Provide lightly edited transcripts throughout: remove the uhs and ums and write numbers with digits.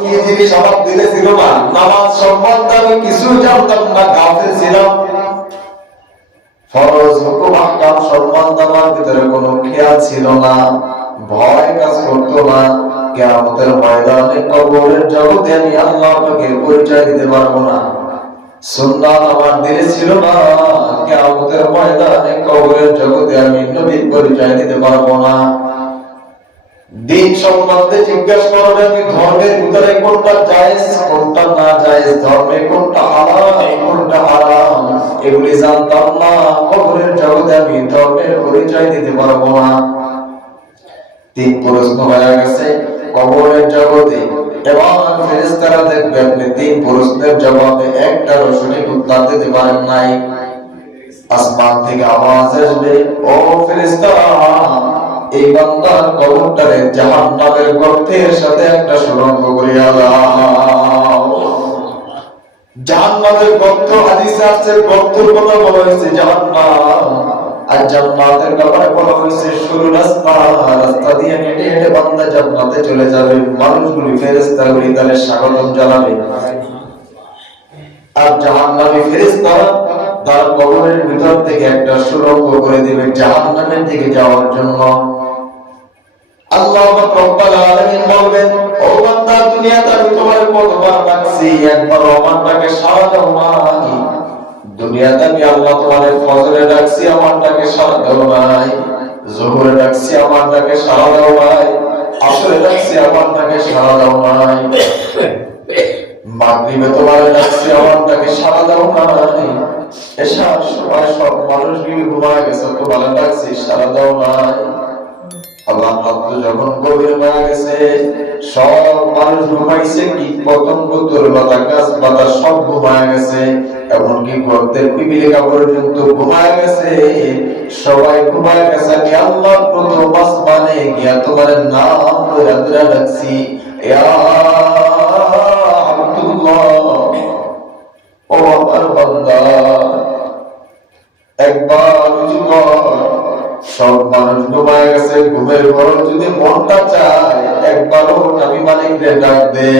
কি জিনিস আমার দিলে ছিল না, নামাজ সম্বন্ধে আমি কিছু জানতাম না, গাফিল ছিলাম। ফরজ হুকুম আহকাম সম্বন্ধে আমার ভিতরে কোনো খেয়াল ছিল না, ভয় কাজ করতো না। কিয়ামতের ময়দানে কবরের জগতে আমি আল্লাহকে পরিচয় দিতে পারবো না। সুন্নাত আমার দিলে ছিল না, কিয়ামতের ময়দানে কবরের জগতে আমি নবীর পরিচয় দিতে পারবো না। দিন সম্বন্ধে জিজ্ঞাসা করবে, আমি ধর্মের ভিতরে কোনটা জায়েজ কোনটা না জায়েজ, ধর্মে কোনটা হালাল কোনটা হারাম, এগুলি জানতাম না। কবরের জগতে আমি ধর্মের পরিচয় দিতে পারবো না। তিন প্রশ্ন হয়ে গেছে কবরের জগতে। এবং ফেরেশতারা দেখবে আপনি তিন প্রশ্নের জবাবে একটারও সঠিক উত্তর দিতে পারেন নাই। আসমান থেকে আওয়াজ আসবে, ও ফেরেশতারা, এই বান্দার কবরটারে জাহান্নামের গর্তের সাথে একটা সুড়ঙ্গ করিয়া দাও। জাহান্নামের গর্ত, হাদিসে আছে গর্তের কথা বলা হয়েছে জাহান্নাম, আর জান্নাতের ব্যাপারে বলা হয়েছে সরু রাস্তা, রাস্তা দিয়ে হেঁটে হেঁটে বান্দা জান্নাতে চলে যাবে। মানুষগুলি ফেরেশতাগুলি তাদের স্বাগতম জানাবে, আর জাহান্নামী ফেরেশতারা তার কবরের ভিতর থেকে একটা সুড়ঙ্গ করে দিবে জাহান্নামের দিকে যাওয়ার জন্য। আল্লাহ রব্বুল আলামিন বলবেন, ও বান্দা, দুনিয়াতে আমি তোমার কতবার ডাকছি, একবার আমার ডাকে সাড়া দাও নাই। দুনিয়াতে আমি আল্লাহ তোমার ফজরে ডাকছি, আমার ডাকে সাড়া দাও নাই। যোহরে ডাকছি, আমার ডাকে সাড়া দাও নাই। আসরে ডাকছি, আমার ডাকে সাড়া দাও নাই। মাগরিবে তোমার ডাকছি, আমার ডাকে সাড়া দাও নাই। এশার সময় সব মানুষগুলো ঘুমায় গেছে, তোমার ডাকছি, সাড়া দাও নাই। আল্লাহ রাত্র যখন গভীর হয়ে গেছে, সব মানুষ ঘুমাইছে, কীট পতঙ্গ তরুলতা গাছ পাতা সব ঘুমায় গেছে, এমনকি গর্তের পিপিলিকা পর্যন্ত ঘুমায় গেছে, সবাই ঘুমায় গেছে। আমি আল্লাহ প্রথম আসমানে গিয়া তোমার নাম ধরে ধরে ডাকছি, ইয়া আব্দুল্লাহ, ও আমার বান্দা, একবার উঁচু কর। সব মানুষ ঘুমায় গেছে, ঘুমের পর যদি মনটা চায় একবারও আমি মালিককে ডাক দে।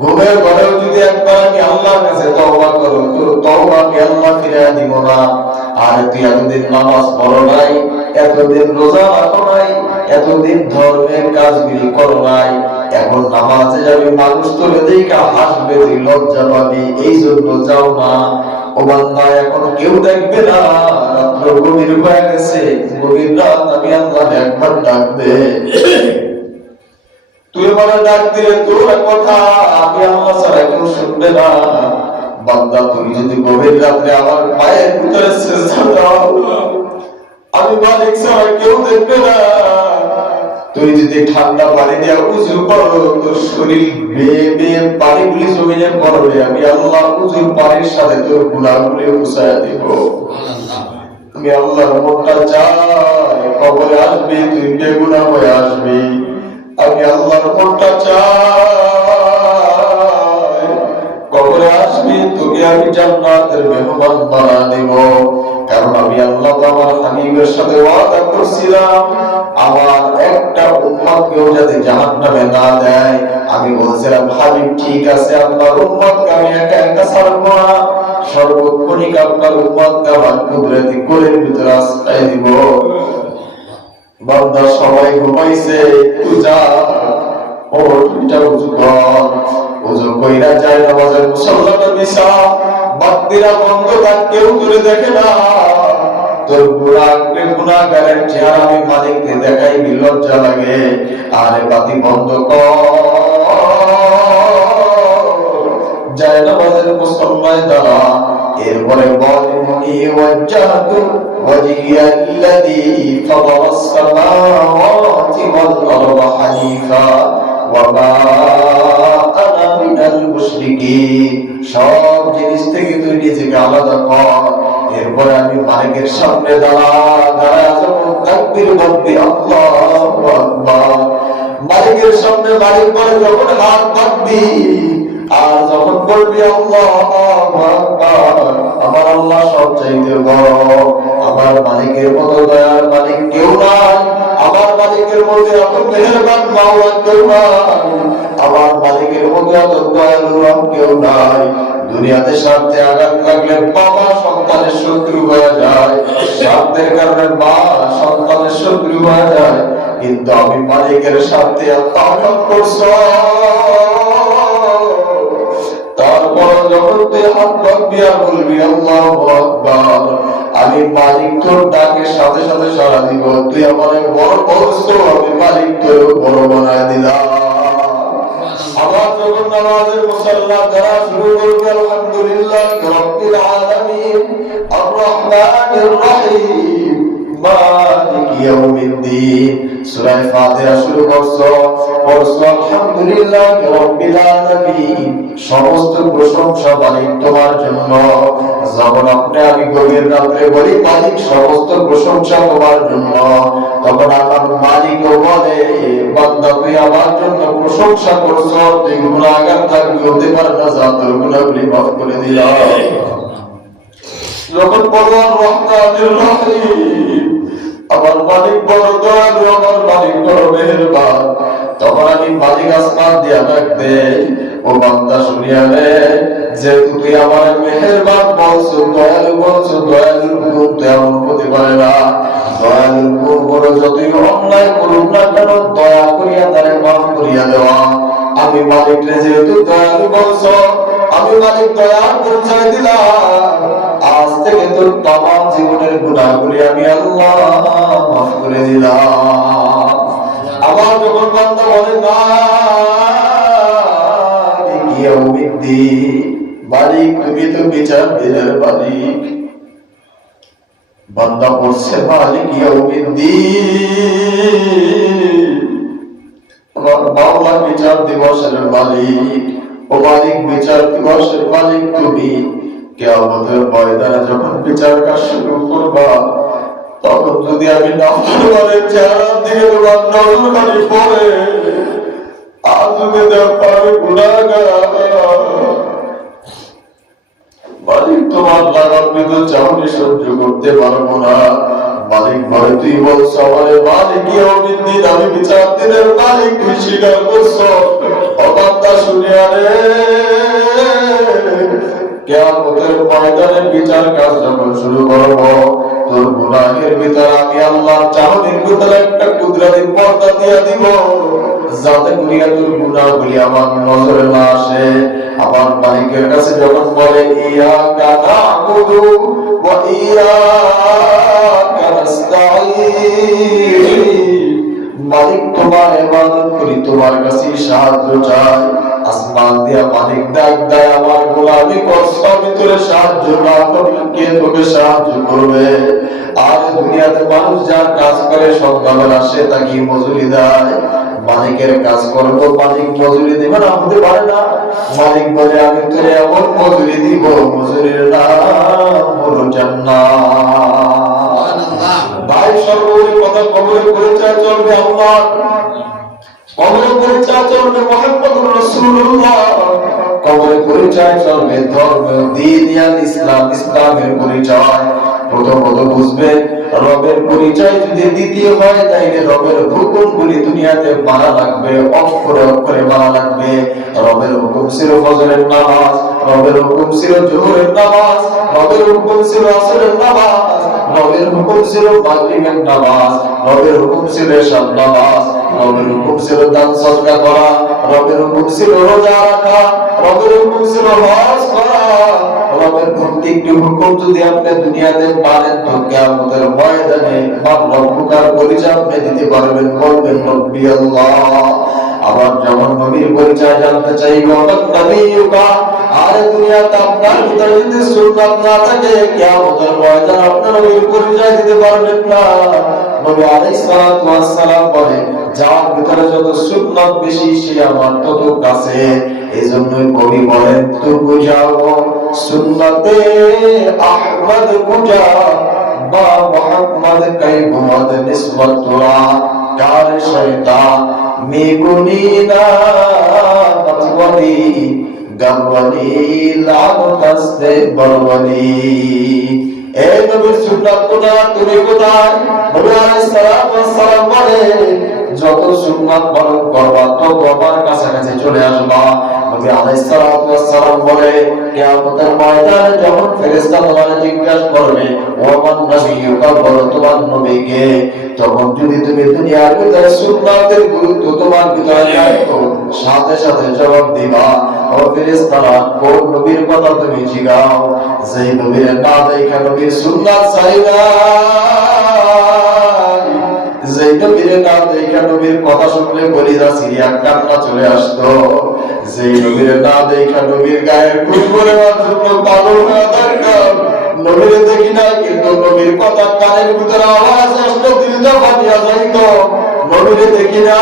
ঘুমের পরেও যদি একবার আমি আল্লাহর কাছে তওবা করো, তো তওবা আমি আল্লাহ ফিরে দিব না। আর তুই এতদিন নামাজ পড়ো নাই, এতদিন রোজা রাখো নাই, এতদিন ধর্মের কাজগুলি করো নাই, এখন নামাজে যাবি, মানুষ তোরে দেখা হাসবে, তুই লজ্জা পাবি, এই জন্য যাও না। ও বান্দা, এখন কেউ দেখবে না, রাত্র গভীর হয়ে গেছে, গভীর রাত, আমি আল্লাহ একবার ডাক দে। তুই আমার ডাক দিলে তোর কথা আমি আল্লাহ ছাড়া কেউ শুনবে না। বান্দা, তুমি যদি গভীর রাত্রে আমার পায়ের ভিতরে সিজদা দাও, আমি মালিক ছাড়া কেউ দেখবে না। তুই যদি ঠান্ডা পানি দিয়ে উযু করো, তোর শরীর বেয়ে বেয়ে পানিগুলি জমিনে পড়বে, আমি আল্লাহ উযুর পানির সাথে তোর গুনাহগুলি মুছায়া দিব। তুমি আল্লাহর মনটা চাই, কবরে আসবি তুই বেগুনাহ হয়ে আসবি। আমি আল্লাহর মনটা চাই, কবরে আসবি, তোকে আমি জান্নাতের মেহমান বানা দেব। কারণ আমি আল্লাহ আমার হাবিবের সাথে ওয়াদা করছিলাম, আমার একটা উম্মতকেও যাতে জাহান্নামে না দেয়। আমি বলছিলাম, হাবিব ঠিক আছে, আপনার উম্মতকে আমি একা একা ছাড়বো না, সর্বক্ষণিক আপনার উম্মতকে আমার কুদরতি কোলের ভিতরে আশ্রয় দিব। বান্দা, সবাই ঘুমাইছে, পূজা ও দুইটা উযু কর, উযু কইরা যায় নামাজের মুসল্লাটা বিছা, বাতিরা বন্ধ থাক, কেউ করে দেখে না। তোর গুনাহগারের চেহারা আমি মালিককে দেখাই, লজ্জা লাগে। আরে বাতি বন্ধ কর, যায় নামাজের মুসল্লায় দাঁড়া। এরপরে বল, ইন্নী ওয়াজ্জাহতু ওয়াজহিয়া লিল্লাযী ফাতারাস সামাওয়াতি ওয়াল আরদা হানিফা ওয়া মা আনা মিনাল মুশরিকিন। সব জিনিস থেকে তুই নিজেকে আলাদা কর। এরপরে আমি মালিকের সামনে দাঁড়ায় যখন তাকবীর বলবি, আল্লাহু আকবার, মালিকের সামনে মালিক বলে যখন হাত পাতবি, আর যখন বলবি আল্লাহু আকবার, আমার আল্লাহ সবচাইতে বড়, আমার মালিকের মতো দয়ার মালিক কেউ নাই, আমার মালিকের মধ্যে এত মেহেরবান মাওলা কেউ নাই, আমার মালিকের কেউ নাই। দুনিয়াতে স্বার্থে আঘাত লাগলে বাবা সন্তানের শত্রু হয়ে যায়, স্বার্থের কারণে মা সন্তানের শত্রু হয়ে যায়। কিন্তু আমি মালিকের স্বার্থে আঘাত করছ, তারপর যখন তুই হাত রাখবি আর বলবি আল্লাহু আকবার, আমি মালিক তোর ডাকের সাথে সাথে সাড়া দিব। তুই আমার বড় বলছো, আমি মালিক তোর বড় বানায় দিলাম। আবার যখন নামাজের মুসাল্লা দ্বারা শুরু করবে আলহামদুলিল্লাহ রাব্বিল আলামিন আর রহমানির রহিম মালিক ইয়াউমিদ্দিন, সূরা ফাতিহা শুরু করছো আলহামদুলিল্লাহ রাব্বিল আলামিন, সমস্ত প্রশংসা মালিক তোমার জন্য। যখন আপনি আমি গভীর রাত্রে বলি মালিক সমস্ত প্রশংসা তোমার জন্য, তখন আমার মালিক বলে বান্দা তুই আমার জন্য প্রশংসা করছো, তুই গুনাহগার থাকবি, হতে পারে না যা তোর গুনাহগুলি মাফ করে দিলাম। যখন বললাম রহমানির রহিম, আমার মালিক বড় দয়ালু, আমার মালিক বড় মেহেরবান, তখন আমি মালিক আসমান দিয়া ডাক দেই, ও বান্দা শুনিয়া রে, যে তুই আমার মেহেরবান বলছো, দয়ালু বলছো, দয়ালুর গুণ তো এমন হতে পারে না। দয়ালুর গুণ বড়, যতই অন্যায় করুক না কেন দয়া করিয়া তারে মাফ করিয়া দেওয়া। আমি মালিক রে যেহেতু দয়ালু বলছো, আমি মালিক দয়ার পরিচয় দিলাম। আজ থেকে তোর তামাম জীবনের গুনাহগুলি আমি আল্লাহ মাফ করে দিলাম। আবার যখন বান্দা বলে মালিক ইয়াউমিদ্দিন, মালিক তুমি তো বিচার দিনের মালিক, বান্দা বলছে মালিক ইয়াউমিদ্দিন, আমার মাওলা বিচার দিবসের মালিক, ও মালিক বিচার দিবসের মালিক তুমি। কিয়ামতের ময়দানে যখন বিচার কাজ শুরু করবা, তখন যদি আমি নাফরমানের চেহারার দিকে তোমার নজরখানি পড়ে, আর যদি দেখো আমি গুনাহগার, মালিক তোমার লাগামকৃত চাহনি সহ্য করতে পারবো না। মালিক বলে তুই বলছো আমারে মালিক ইয়াউমিদ্দিন, আমি বিচার দিনের মালিক, তুই স্বীকার করছো। ও বান্দা শুনিয়া রে, কিয়ামতের ময়দানে বিচার কাজ যখন শুরু করব, তোর গুনাহের ভিতরে আমি আল্লাহর চাহনির ভিতরে একটা কুদরতি পর্দা দিয়ে দিব, যাতে করিয়া তোর গুনাহগুলি আমার নজরে না আসে। আমার মালিকের কাছে যখন বলে ইয়াকা না'বুদু ওয়া ইয়াকা নাস্তাঈন, মালিক তোমার ইবাদত করি, তোমার কাছে সাহায্য চাই। আসমান দিয়া মালিক ডাক দেয়, আমার গোলামি করছো, আমি তোরে সাহায্য না করলে কে তোকে সাহায্য করবে? আর দুনিয়াতে মানুষ যার কাজ করে সন্ধ্যাবেলা সে তাকে মজুরি দেয়। মালিকের কাজ করবো, মালিক মজুরি দিবে না, হতে পারে না। মালিক বলে আমি তোরে এমন মজুরি দিব, মজুরির নাম হলো জান্নাত। ভাই সর্বোপরি কথা, কবরের পরিচয় চলবে আল্লাহ, কবরের পরিচয় চলবে মুহাম্মদুর রাসূলুল্লাহ, কবরের পরিচয় চলবে ধর্ম, দ্বীন ইসলাম, ইসলামের পরিচয়। প্রথমত বুঝবে রবের পরিচয় যদি দ্বিতীয় হয়, তাইলে রবের হুকুমগুলি দুনিয়াতে মানা লাগবে, অক্ষরে অক্ষরে মানা লাগবে। রবের হুকুম ছিল ফজরের নামাজ, রবের হুকুম ছিল জোহরের নামাজ, রবের হুকুম ছিল আসরের নামাজ, রবের হুকুম ছিল মাগরিবের নামাজ, রবের হুকুম ছিল এশার নামাজ, রবের হুকুম ছিল দান সদকা করা, রবের হুকুম ছিল রোজা রাখা, রবের হুকুম ছিল হজ করা। রবের প্রত্যেকটি হুকুম যদি আপনি দুনিয়াতে পারেন, তো কিয়ামতের ময়দানে রব্বুকার পরিচয় আপনি দিতে পারবেন, বলবেন রব্বি আল্লাহ। আবার যখন নবীর পরিচয় জানতে চাইবে, নবীকা, আর দুনিয়াতে আপনার ভিতরে যদি সুন্নাত না থাকে, কিয়ামতের ময়দানে আপনি নবীর পরিচয় দিতে পারবেন না। নবী আলাইহিস সালাতু ওয়াস সালাম বলে, যার ভিতরে যত সুন্নাত বেশি সে আমার তত কাছে। এজন্যই কবি বলেন, তু বুঝাও সুন্নতে আহমদ বুঝা বা মুহাম্মদ কাই বুমদ নিসবত তোরা কার শয়তান মিগুনিনা মতওয়ালি গাওয়ালি লামতাসতে বরওয়ালি। এই নবীর সুন্নাত কোথায়, তুমি কোথায়? নবী আলাইহিস সালাম বলে, যত সুন্নাত পালন করবা তত আমার কাছাকাছি চলে আসবা। নবী আলাইহিস সালাতু ওয়াস সালাম বলে কিয়ামতের ময়দানে যখন ফেরেশতা তোমাকে জিজ্ঞাসা করবে ও মান নবিয়ুকা, বলো তোমার নবীকে, তখন যদি তুমি দুনিয়ার ভিতরে সুন্নাতের গুরুত্ব তোমার ভিতরে জানো, সাথে সাথে জবাব দিবা ও ফেরেশতারা কোন নবীর কথা তুমি জিগাও, যেই নবীর না দেখা নবীর সুন্নাত চাইনা, যেই নবীর না দেখা নবীর কথা শুনলে কলিজা সিরিয়া কান্না চলে আসতো, যেই নবীর না দেখা নবীর গায়ের খুন করে জন্য পাগল হওয়া দরকার, নবীর দেখি না কিন্তু নবীর কথা কানের ভিতরে আওয়াজ আসতো দিলটা ফাটিয়া যাইতো, নবীর দেখি না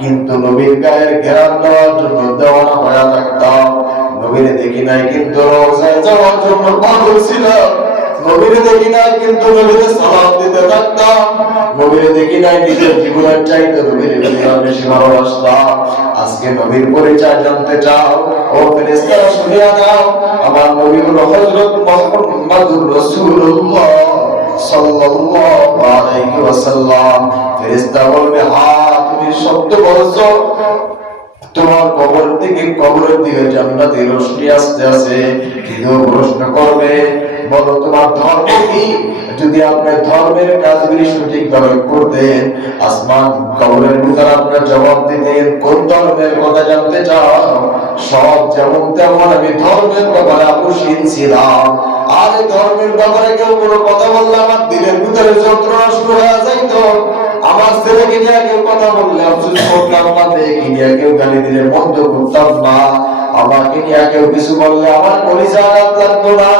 কিন্তু নবীর গায়ের ঘেরান দেওয়ার জন্য দেওয়ানা হয়ে থাকতাম, নবীর দেখি নাই কিন্তু রওজায় যাওয়ার জন্য পাগল ছিলাম, নবীর দেখি নাই কিন্তু নবীর সালাত দিতে থাকতাম, নবীর দেখি নাই নিজের জীবনের চাইতে নবীর বেশি ভালোবাসতাম। আজকে নবীর পরিচয় জানতে চাও ও ফেরেশতারা শুনিয়া দাও, আমার নবী হলো হযরত মুহাম্মদুর রাসূলুল্লাহ সাল্লাল্লাহু আলাইহি ওয়াসাল্লাম। ফেরেশতা বলবে হ্যাঁ তুমি সত্য বলছো, তোমার কবর থেকে কবরের দিকে জান্নাতের রোশনি আসতে আছে, কেউ প্রশ্ন করবে বলো তোমার ধর্ম কি, যদি আপনি ধর্মের কাজগুলি সঠিকভাবে করতেন আসমান কবরের ভিতরে আপনার জবাব দিতেন কোন ধর্মের কথা জানতে চাও, সব যেমন তেমন আমি ধর্মের ব্যাপারে আপোষহীন ছিলাম, আর ধর্মের ব্যাপারে কেউ কোনো কথা বললে আমার দিলের ভিতরে যন্ত্রণা শুরু হয়ে যাইতো, আমার ছেলেকে নিয়ে কেউ কথা বললে আফসোস করতাম না, মেয়েকে নিয়ে কেউ গালি দিলে মন্দ করতাম না, আমাকে নিয়ে কেউ কিছু বললে আমার কলিজা আঘাত লাগতো না,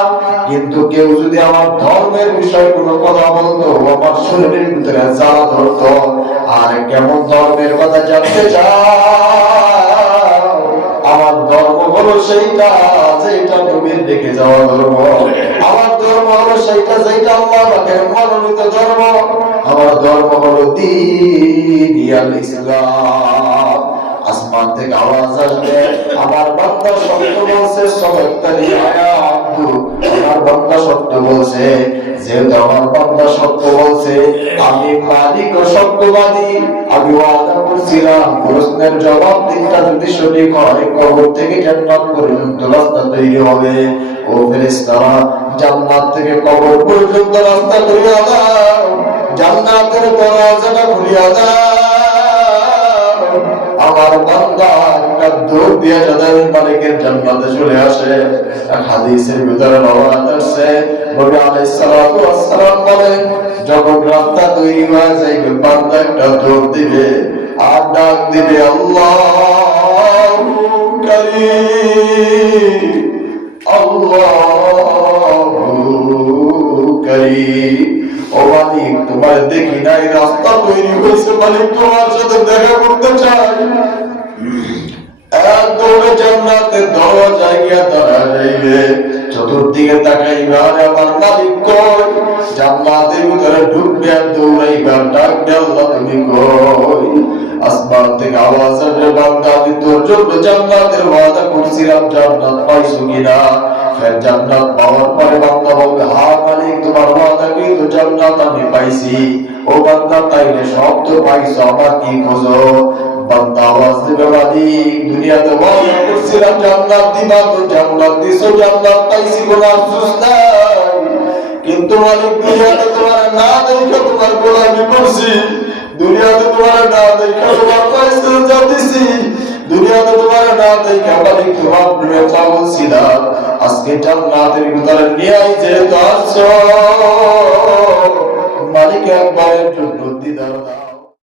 কিন্তু কেউ যদি আমার ধর্মের বিষয়ে কোনো কথা বলতো আমার শরীরের ভিতরে জ্বালা ধরতো। আর কেমন ধর্মের কথা জানতে চাও, আমার ধর্ম হলো সেইটা যেটা নবীর দেখে যাওয়া ধর্ম, আমার ধর্ম হলো সেইটা যেটা আল্লাহ পাকের মনোনীত ধর্ম, আমার ধর্ম হলো দ্বীন ইসলাম। আসমান থেকে আওয়াজ আসবে আমার বান্দা সত্য বলছে, সবাইকারী আয়া আব্দু, আমার বান্দা সত্য বলছে, যেহেতু আমার বান্দা সত্য বলছে আমি মালিক ও সত্যবাদী, আমি ওয়াদা করছিলাম প্রশ্নের জবাব দিনটা যদি সঠিক হয় কবর থেকে জান্নাত পর্যন্ত রাস্তা তৈরি হবে। ও ফেরেশতারা জান্নাত থেকে কবর পর্যন্ত রাস্তা করিয়া দাও, জান্নাতের দরজাটা খুলিয়া দাও, আমার বান্দা একটা দৌড় দিয়ে জান্নাতের মালিকের জান্নাতে চলে আসে। হাদিসের ভিতরে রওয়ায়াত আছে নবী আলাইহিস সালাতু ওয়াস সালাম বলেন যখন রাস্তা তৈরি হয়ে যাবে বান্দা একটা দৌড় দিবে আর ডাক দিবে আল্লাহু কারীম, আল্লাহু কারীম। ও মালিক তোমার দেখি নাই রাস্তা তৈরি হয়েছে, মালিক তোমার সাথে দেখা করতে চাই, এক দৌড়ে জান্নাতের দরজায় গিয়ে দাঁড়া যাইবে, চতুর্দিকে তাকাইবে আর আমার মালিক কই, জান্নাতের ভিতরে ঢুকবে আর দৌড়াইবে আর ডাকবে আল্লাহ তুমি কই। আসমান থেকে আওয়াজ আসবে বান্দা আমি তোর জন্য জান্নাতের ওয়াদা করছিলাম, জান্নাত পাইছো কিনা? ফের জান্নাত পাওয়ার পরে বান্দা বলবে হ্যাঁ মালিক তোমার ওয়াদা কিন্তু জান্নাত আমি পাইছি। ও বান্দা তাইলে সব তো পাইছো, আমার কি খোঁজো? বান্দা আওয়াজ দিবে মালিক দুনিয়াতে ওয়াদা করছিলাম জান্নাত দিবা, তো জান্নাত দিছো, জান্নাত পাইছি, কোনো আফসোস নাই, কিন্তু মালিক দুনিয়াতে তোমার না দেখে তোমার গোলামি করছি, দুনিয়াতে তোমার না দেখে তোমার পয়সা দিছি, দুনিয়াতে তোমার না দেখে মালিক তোমার প্রেমে পাগল ছিলাম, আজকে জান্নাতের ভিতরে নিয়ে যেহেতু আসছো মালিক একবারের জন্য দিদার দাও।